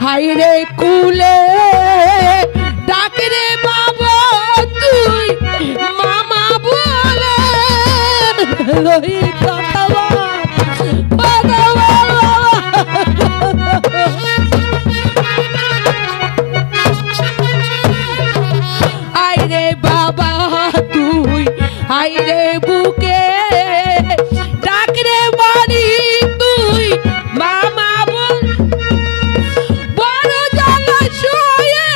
high রে কুলে ডাকে রে বাবা তুই মামা বলে রই কথা আই রে বাবা তুই আই রে বুকে ডাক রে বাড়ি তুই মামা বল বড় জ্বালা শুয়ে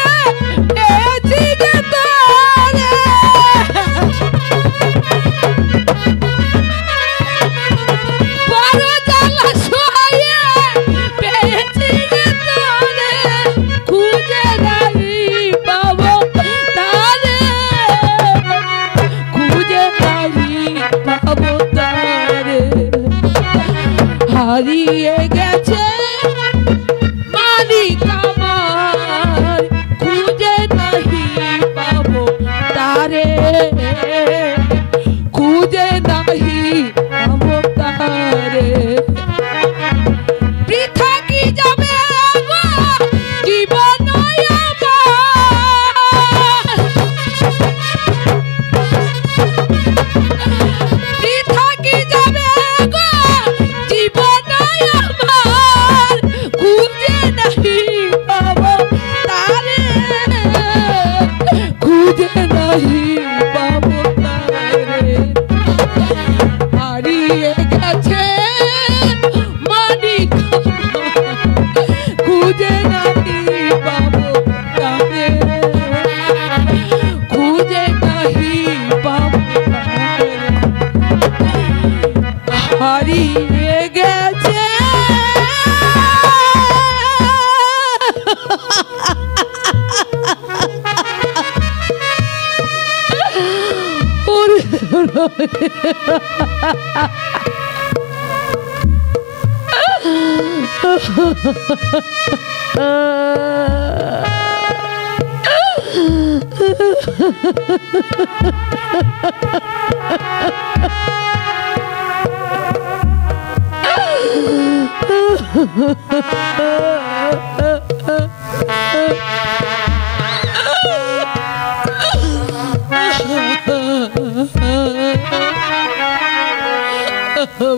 পেয়েছি রে তোরে বড় জ্বালা শুয়ে পেয়েছি রে তোরে খুঁজে নাই পাবো তারে খুঁজে নাই পাবো তারে হারিয়ে গেছে মালিক আমার খুঁজে নাহি পাবো তারে খুঁজে নাহি পাবো তারে বৃথা কি যাবে গো জীবন আমার বৃথা কি যাবে গো জীবন আমার খুঁজে নাহি পাবো তারে খুঁজে নাহি পাবো তারে হারিয়ে গেছে মালিক খুঁজে নাহি পাবো তারে খুঁজে নাহি পাবো তারে হারিয়ে গেছে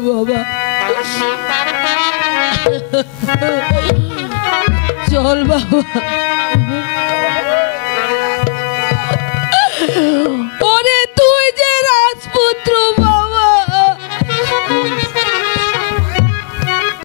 বাবা চল বাবা